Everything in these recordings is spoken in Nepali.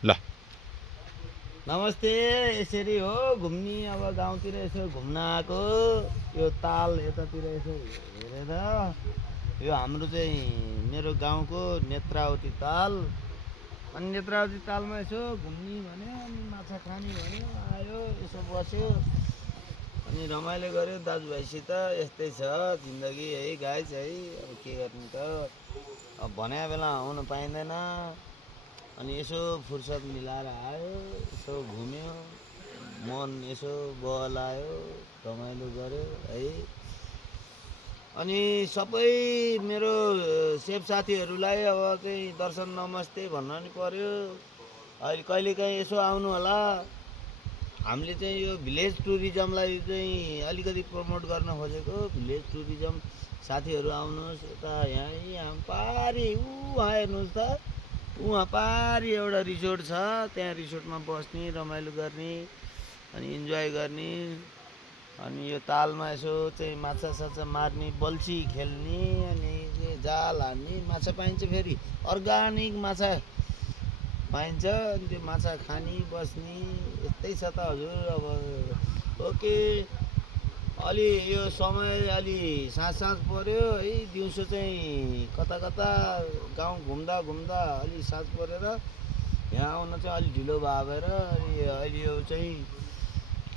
ल नमस्ते। यसरी हो घुम्ने, अब गाउँतिर यसो घुम्न आएको। यो ताल यतातिर यसो हेरेर, यो हाम्रो चाहिँ मेरो गाउँको नेत्रावती ताल। अनि नेत्रावती तालमा यसो घुम्ने भन्यो, अनि माछा खाने भन्यो, आयो यसो बस्यो, अनि रमाइलो गऱ्यो दाजुभाइसित। यस्तै छ जिन्दगी है गाइस है। अब के गर्नु त, अब भनेको बेला आउनु पाइँदैन। अनि यसो फुर्सद मिलाएर आयो, यसो घुम्यो, मन यसो बहलायो, रमाइलो गऱ्यो है। अनि सबै मेरो सेफ साथीहरूलाई अब चाहिँ दर्शन नमस्ते भन्न नि पर्यो। अहिले कहिलेकाहीँ यसो आउनु होला। हामीले चाहिँ यो भिलेज टुरिज्मलाई चाहिँ अलिकति प्रमोट गर्न खोजेको। भिलेज टुरिज्म साथीहरू आउनुहोस् यता। यहाँ पारी उहाँ हेर्नुहोस् त, उहाँ पारी एउटा रिसोर्ट छ, त्यहाँ रिसोर्टमा बस्ने, रमाइलो गर्ने, अनि इन्जोय गर्ने। अनि यो तालमा यसो चाहिँ माछा साछा मार्ने, बल्छी खेल्ने, अनि जाल हान्ने। माछा पाइन्छ, फेरि अर्ग्यानिक माछा पाइन्छ। अनि त्यो माछा खाने बस्ने यस्तै छ त हजुर। अब ओके, अलि यो समय अलि साँझ साँझ पऱ्यो है। दिउँसो चाहिँ कता कता गाउँ घुम्दा घुम्दा अलि साँझ परेर यहाँ आउन चाहिँ अलिक ढिलो भयो भएर अहिले यो चाहिँ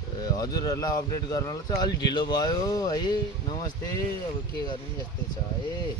हजुरहरूलाई अपडेट गर्नलाई चाहिँ अलिक ढिलो भयो है। नमस्ते। अब के गर्ने, यस्तै छ है।